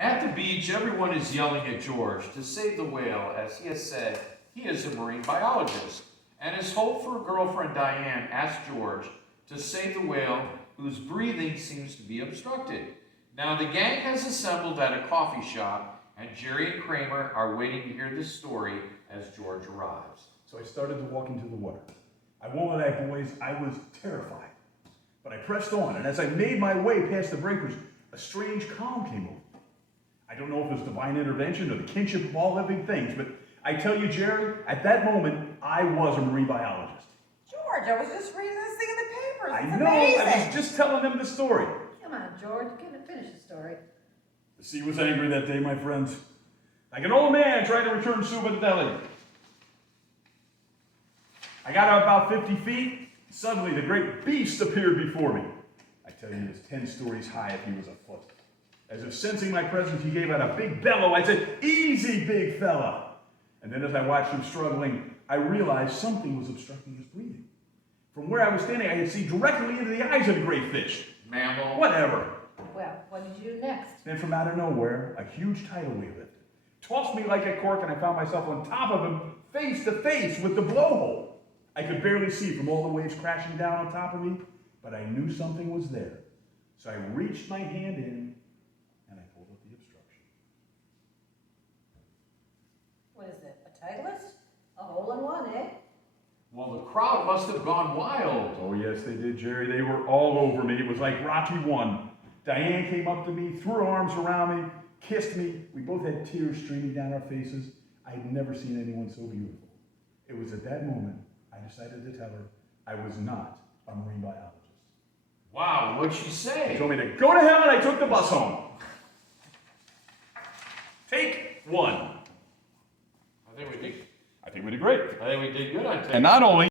At the beach, everyone is yelling at George to save the whale, as he has said he is a marine biologist. And his hopeful girlfriend Diane asks George to save the whale, whose breathing seems to be obstructed. Now the gang has assembled at a coffee shop, and Jerry and Kramer are waiting to hear this story as George arrives. So I started to walk into the water. I won't lie, boys, I was terrified. But I pressed on, and as I made my way past the breakers, a strange calm came over me. I don't know if it was divine intervention or the kinship of all living things, but I tell you, Jerry, at that moment, I was a marine biologist. George, I was just reading this thing in the papers. I It's know, amazing. I was just telling them the story. Come on, George, finish the story. The sea was angry that day, my friends. Like an old man trying to return soup at the deli. I got out about 50 feet. Suddenly, the great beast appeared before me. I tell you, he was 10 stories high if he was a foot. As if sensing my presence, he gave out a big bellow. I said, "Easy, big fella." And then as I watched him struggling, I realized something was obstructing his breathing. From where I was standing, I could see directly into the eyes of the great fish. Mammal. Whatever. Well, what did you do next? Then from out of nowhere, a huge tidal wave lifted. Tossed me like a cork, and I found myself on top of him, face to face with the blowhole. I could barely see from all the waves crashing down on top of me, but I knew something was there. So I reached my hand in, and I pulled up the obstruction. What is it, a Titleist? A hole-in-one, eh? Well, the crowd must have gone wild. Oh yes, they did, Jerry. They were all over me. It was like Rocky I. Diane came up to me, threw her arms around me, kissed me. We both had tears streaming down our faces. I had never seen anyone so beautiful. It was at that moment I decided to tell her I was not a marine biologist. Wow, what'd she She say? told me to go to hell, and I took the bus home. Take one. I think we did I think we did great. good on tape. And not only